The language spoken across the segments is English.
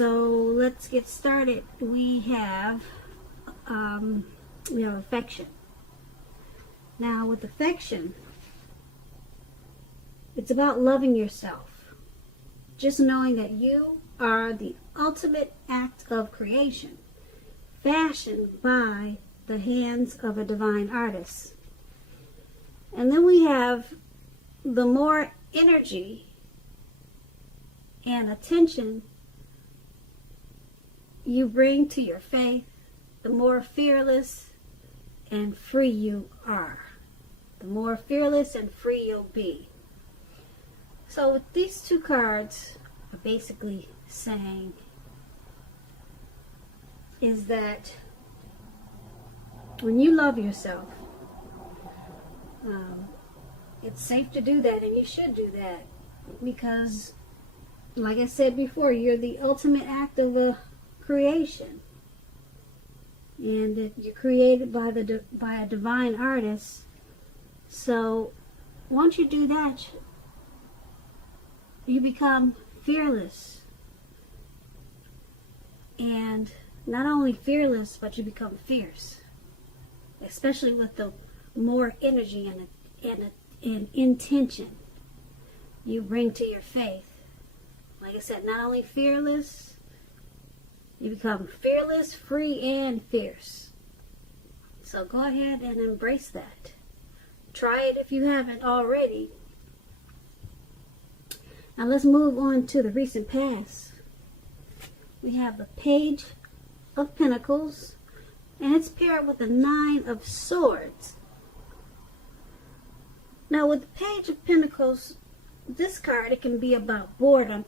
So let's get started. We have affection. Now with affection, it's about loving yourself. Just knowing that you are the ultimate act of creation, fashioned by the hands of a divine artist. And then we have the more energy and attention you bring to your faith, the more fearless and free you are. The more fearless and free you'll be. So with these two cards are basically saying is that when you love yourself, it's safe to do that, and you should do that, because like I said before, you're the ultimate act of a creation, and you're created by a divine artist. So once you do that, you become fearless, and not only fearless, but you become fierce, especially with the more energy and intention you bring to your faith. Like I said, not only fearless, you become fearless, free, and fierce. So go ahead and embrace that. Try it if you haven't already. Now let's move on to the recent past. We have the Page of Pentacles, and it's paired with the Nine of Swords. Now with the Page of Pentacles, this card, it can be about boredom.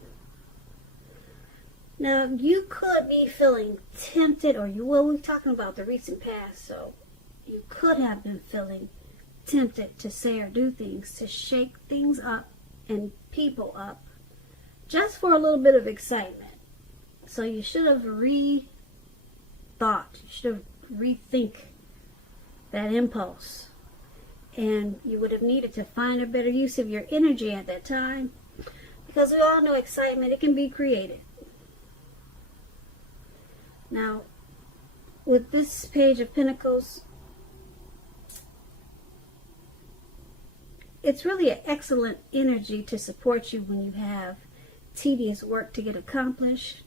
Now you could be feeling tempted, or we're talking about the recent past, so you could have been feeling tempted to say or do things, to shake things up and people up, just for a little bit of excitement. So you should have rethought, you should have rethink that impulse, and you would have needed to find a better use of your energy at that time, because we all know excitement, it can be created. Now with this Page of Pentacles, it's really an excellent energy to support you when you have tedious work to get accomplished.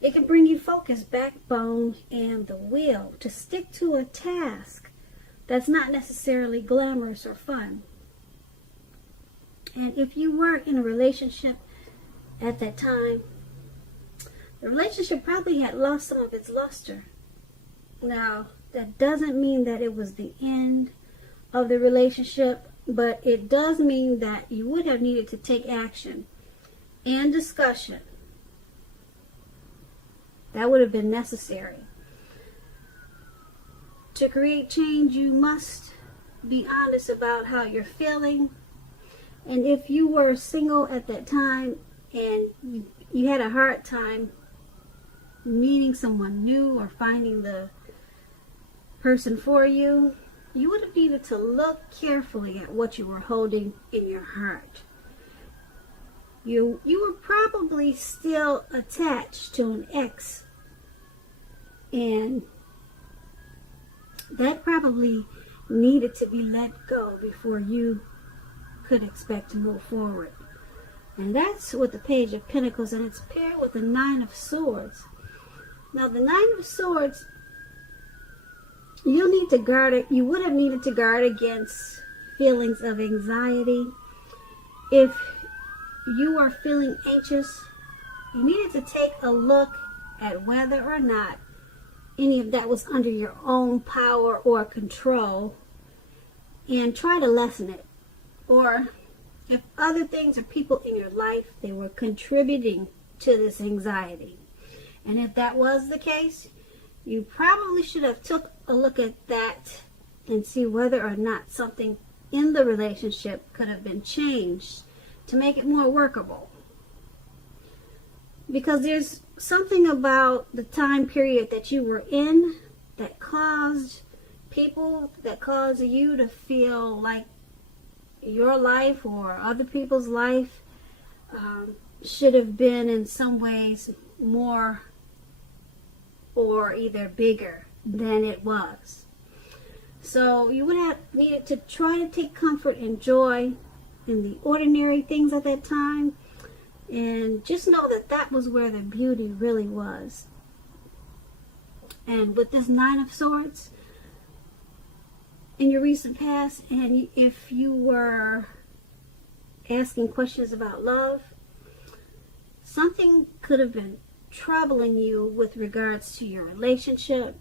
It can bring you focus, backbone, and the will to stick to a task that's not necessarily glamorous or fun. And if you were in a relationship at that time, the relationship probably had lost some of its luster. Now, that doesn't mean that it was the end of the relationship, but it does mean that you would have needed to take action and discussion. That would have been necessary. To create change, you must be honest about how you're feeling. And if you were single at that time and you had a hard time meeting someone new or finding the person for you, you would have needed to look carefully at what you were holding in your heart. You were probably still attached to an ex, and that probably needed to be let go before you could expect to move forward. And that's with the Page of Pentacles, and it's paired with the Nine of Swords. Now the Nine of Swords, you need to guard it. You would have needed to guard against feelings of anxiety. If you are feeling anxious, you needed to take a look at whether or not any of that was under your own power or control, and try to lessen it. Or if other things or people in your life, they were contributing to this anxiety. And if that was the case, you probably should have took a look at that and see whether or not something in the relationship could have been changed to make it more workable. Because there's something about the time period that you were in that caused you to feel like your life or other people's life should have been in some ways more or either bigger than it was. So you would have needed to try to take comfort and joy in the ordinary things at that time, and just know that that was where the beauty really was. And with this Nine of Swords in your recent past, and if you were asking questions about love, something could have been troubling you with regards to your relationship.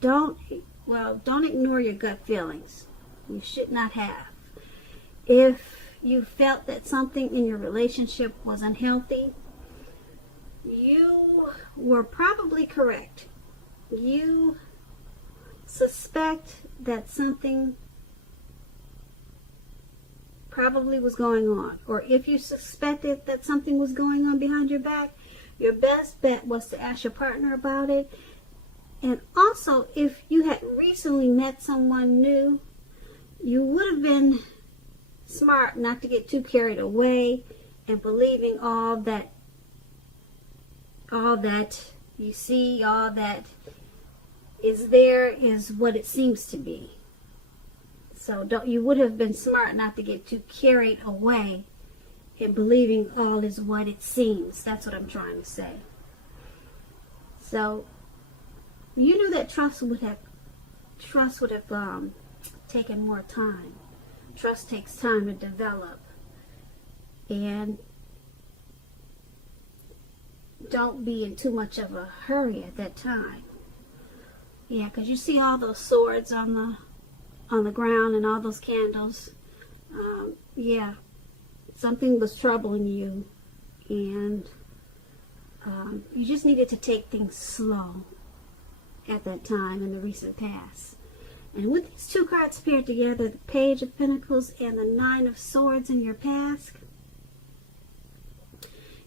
Don't ignore your gut feelings. You should not have. If you felt that something in your relationship was unhealthy, you were probably correct. You suspect that something probably was going on. Or if you suspected that something was going on behind your back, your best bet was to ask your partner about it. And also, if you had recently met someone new, you would have been smart not to get too carried away and believing all that you see, all that is there is what it seems to be. So you would have been smart not to get too carried away in believing all is what it seems. That's what I'm trying to say. So you knew that trust would have taken more time. Trust takes time to develop. And don't be in too much of a hurry at that time. Yeah, because you see all those swords on the ground and all those candles. Yeah, something was troubling you, and you just needed to take things slow at that time in the recent past. And with these two cards paired together, the Page of Pentacles and the Nine of Swords in your past,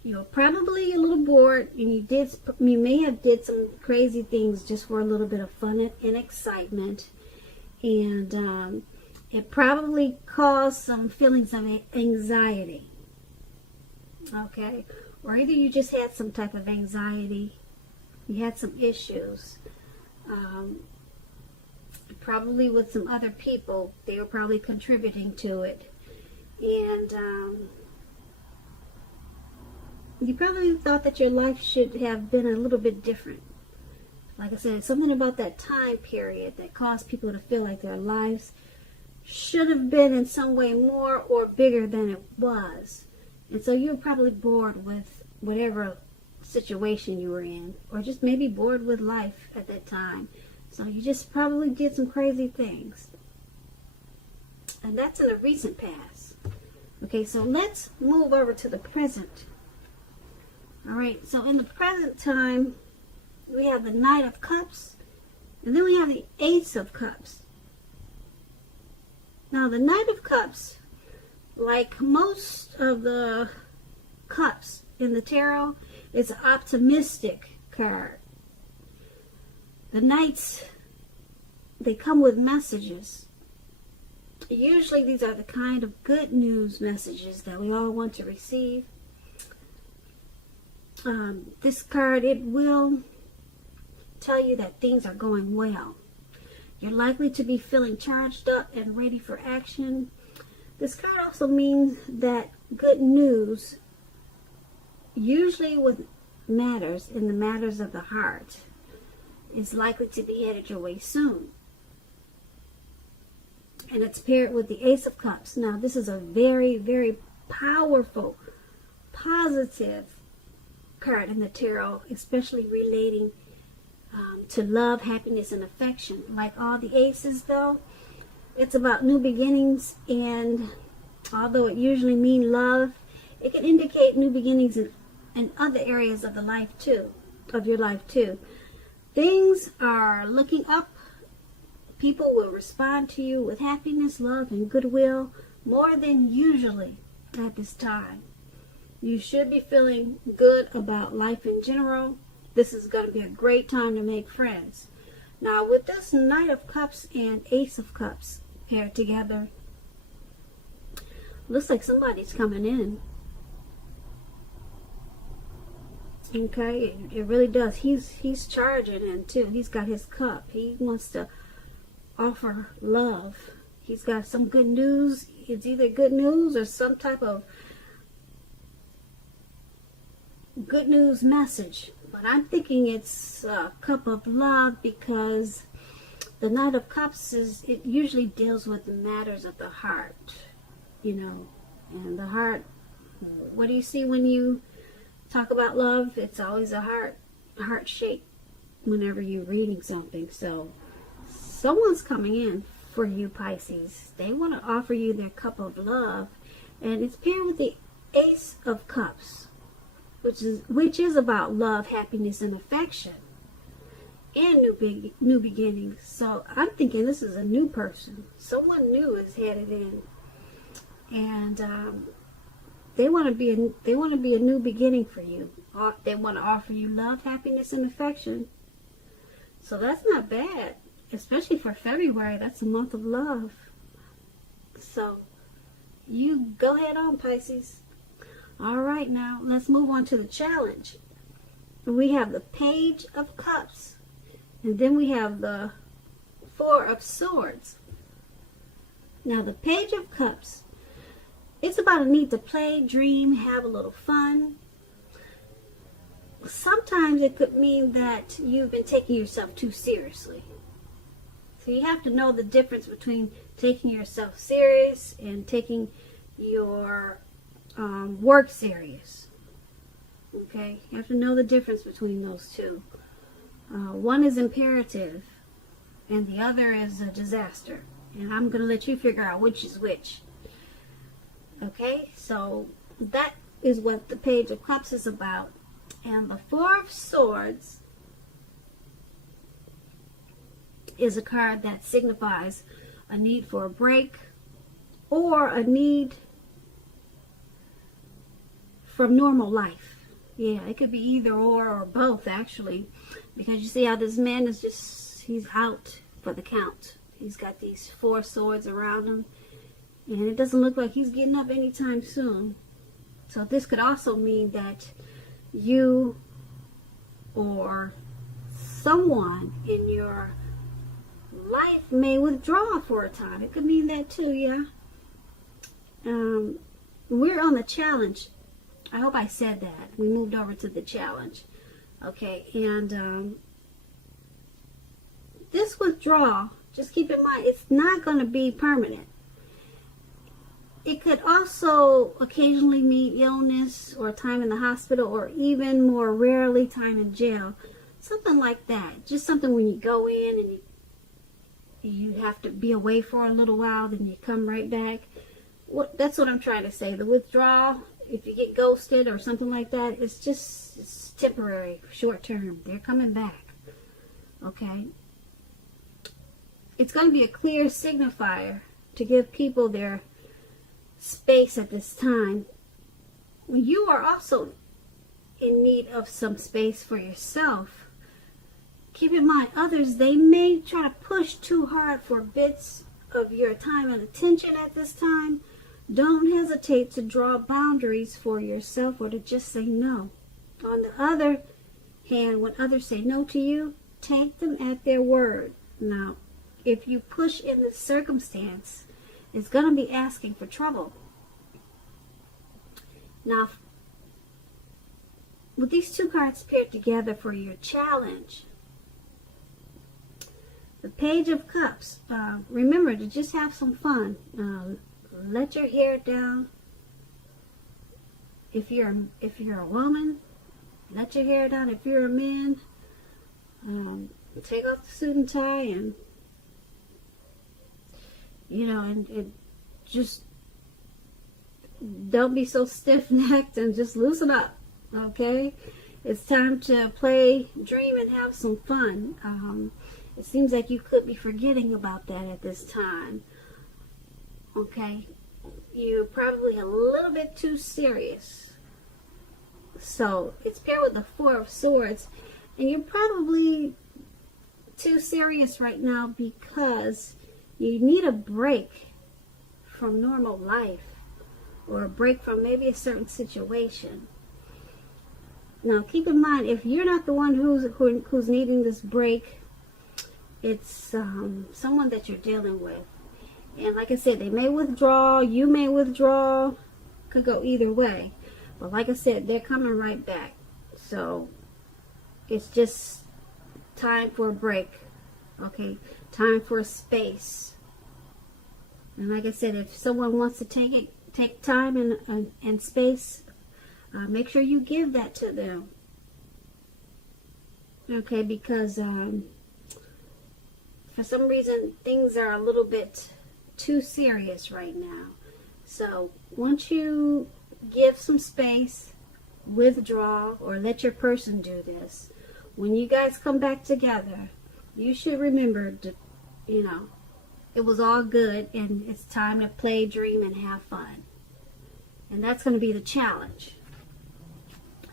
you were probably a little bored, and you may have did some crazy things just for a little bit of fun and excitement, and it probably caused some feelings of anxiety. Okay, or either you just had some type of anxiety, you had some issues. Probably with some other people, they were probably contributing to it, and you probably thought that your life should have been a little bit different. Like I said, something about that time period that caused people to feel like their lives should have been in some way more or bigger than it was. And so you were probably bored with whatever situation you were in, or just maybe bored with life at that time. So you just probably did some crazy things. And that's in the recent past. Okay, so let's move over to the present. Alright, so in the present time, we have the Knight of Cups, and then we have the Ace of Cups. Now, the Knight of Cups, like most of the cups in the tarot, is an optimistic card. The Knights, they come with messages. Usually these are the kind of good news messages that we all want to receive. This card, it will tell you that things are going well. You're likely to be feeling charged up and ready for action. This card also means that good news, usually with matters in the matters of the heart, is likely to be headed your way soon. And it's paired with the Ace of Cups. Now, this is a very, very powerful, positive card in the tarot, especially relating to love, happiness, and affection. Like all the aces, though, it's about new beginnings, and although it usually means love, it can indicate new beginnings in other areas of the life too, of your life too. Things are looking up. People will respond to you with happiness, love, and goodwill more than usually at this time. You should be feeling good about life in general. This is going to be a great time to make friends. Now, with this Knight of Cups and Ace of Cups paired together, looks like somebody's coming in. Okay, it really does. He's charging in too. He's got his cup. He wants to offer love. He's got some good news. It's either good news or some type of good news message. But I'm thinking it's a cup of love, because the Knight of Cups it usually deals with the matters of the heart, you know. And the heart, what do you see when you talk about love? It's always a heart shape whenever you're reading something. So someone's coming in for you, Pisces. They want to offer you their cup of love, and it's paired with the Ace of Cups, which is about love, happiness, and affection, and new beginnings. So I'm thinking this is a new person. Someone new is headed in, and they want to be a new beginning for you. They want to offer you love, happiness, and affection. So that's not bad, especially for February. That's a month of love. So you go ahead on, Pisces. All right, now let's move on to the challenge. We have the Page of Cups, and then we have the Four of Swords. Now the Page of Cups, it's about a need to play, dream, have a little fun. Sometimes it could mean that you've been taking yourself too seriously. So you have to know the difference between taking yourself serious and taking your work serious. Okay, you have to know the difference between those two. One is imperative and the other is a disaster, and I'm going to let you figure out which is which. Okay, so that is what the Page of Cups is about. And the Four of Swords is a card that signifies a need for a break or a need from normal life. Yeah, it could be either or both, actually, because you see how this man is he's out for the count. He's got these four swords around him, and it doesn't look like he's getting up anytime soon. So this could also mean that you or someone in your life may withdraw for a time. It could mean that too, yeah. We're on the challenge. I hope I said that. We moved over to the challenge. Okay, and this withdrawal, just keep in mind, it's not going to be permanent. It could also occasionally mean illness or time in the hospital, or even more rarely time in jail. Something like that. Just something when you go in and you have to be away for a little while, then you come right back. That's what I'm trying to say. The withdrawal, if you get ghosted or something like that, it's temporary, short term. They're coming back. Okay? It's going to be a clear signifier to give people their space at this time. You are also in need of some space for yourself. Keep in mind, others, they may try to push too hard for bits of your time and attention at this time. Don't hesitate to draw boundaries for yourself or to just say no. On the other hand, when others say no to you, take them at their word. Now, if you push in this circumstance, it's going to be asking for trouble. Now, with these two cards paired together for your challenge, the Page of Cups, remember to just have some fun. Let your hair down. If you're a woman, let your hair down. If you're a man, take off the suit and tie, and and just don't be so stiff-necked, and just loosen up. Okay, it's time to play, dream, and have some fun. It seems like you could be forgetting about that at this time. Okay, you're probably a little bit too serious. So it's paired with the Four of Swords, and you're probably too serious right now because you need a break from normal life, or a break from maybe a certain situation. Now, keep in mind, if you're not the one who's needing this break, it's someone that you're dealing with. And like I said, they may withdraw, you may withdraw, could go either way. But like I said, they're coming right back. So it's just time for a break, okay? Time for a space. And like I said, if someone wants to take time and space, make sure you give that to them. Okay, because for some reason things are a little bit too serious right now. So once you give some space, withdraw, or let your person do this, when you guys come back together, you should remember to, it was all good and it's time to play, dream, and have fun. And that's going to be the challenge.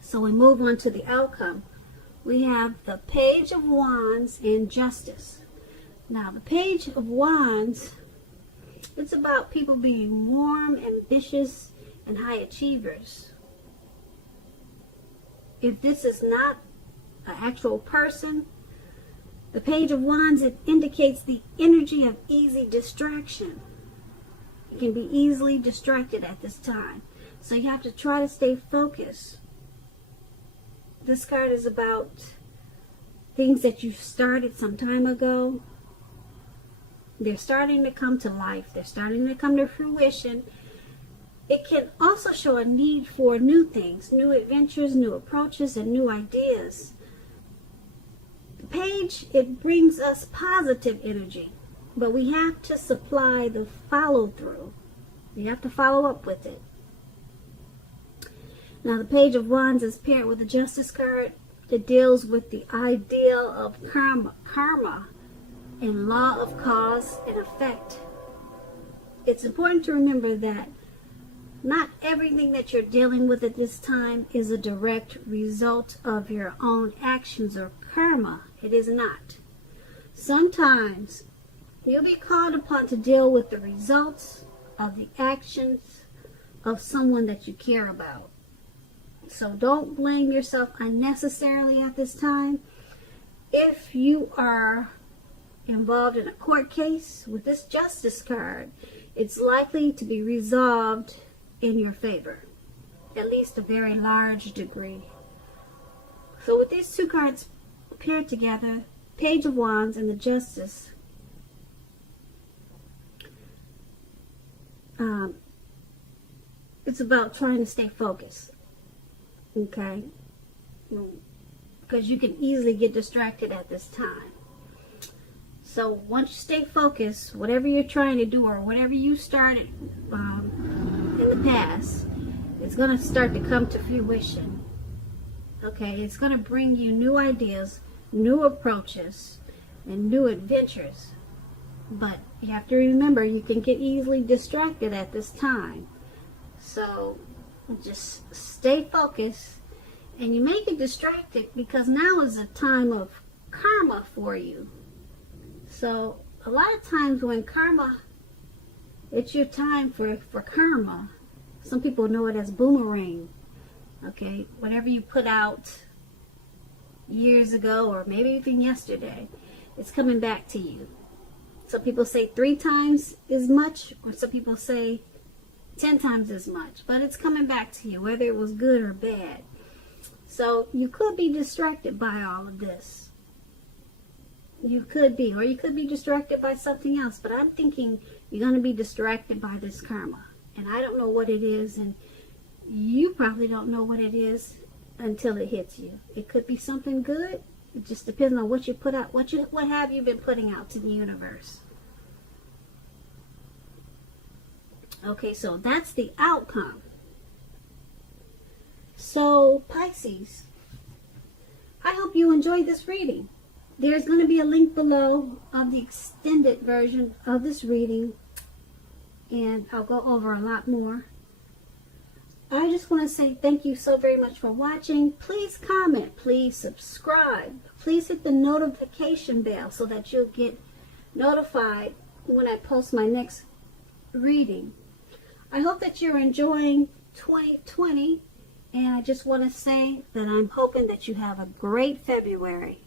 So we move on to the outcome. We have the Page of Wands and Justice. Now, the Page of Wands, it's about people being warm, ambitious, and high achievers. If this is not an actual person, the Page of Wands, it indicates the energy of easy distraction. You can be easily distracted at this time. So you have to try to stay focused. This card is about things that you started some time ago. They're starting to come to life. They're starting to come to fruition. It can also show a need for new things, new adventures, new approaches, and new ideas. The page, it brings us positive energy, but we have to supply the follow-through. You have to follow up with it. Now, the Page of Wands is paired with the Justice card that deals with the ideal of karma and law of cause and effect. It's important to remember that not everything that you're dealing with at this time is a direct result of your own actions or karma. It is not. Sometimes you'll be called upon to deal with the results of the actions of someone that you care about. So don't blame yourself unnecessarily at this time. If you are involved in a court case with this Justice card, it's likely to be resolved in your favor, at least a very large degree. So with these two cards paired together, Page of Wands and the Justice, it's about trying to stay focused. Okay, because you can easily get distracted at this time. So once you stay focused, whatever you're trying to do or whatever you started in the past, it's going to start to come to fruition. Okay, it's going to bring you new ideas, new approaches, and new adventures. But you have to remember, you can get easily distracted at this time. So just stay focused, and you may get distracted because now is a time of karma for you. So a lot of times when karma, it's your time for karma. Some people know it as boomerang. Okay, whatever you put out years ago or maybe even yesterday, it's coming back to you. Some people say 3 times as much, or some people say 10 times as much, but it's coming back to you, whether it was good or bad. So you could be distracted by all of this. You could be, or you could be distracted by something else, but I'm thinking you're going to be distracted by this karma. And I don't know what it is, and you probably don't know what it is until it hits you. It could be something good. It just depends on what you put out, what have you been putting out to the universe. Okay, so that's the outcome. So, Pisces, I hope you enjoyed this reading. There's going to be a link below of the extended version of this reading, and I'll go over a lot more. I just want to say thank you so very much for watching. Please comment, please subscribe, please hit the notification bell so that you'll get notified when I post my next reading. I hope that you're enjoying 2020 And I just want to say that I'm hoping that you have a great February.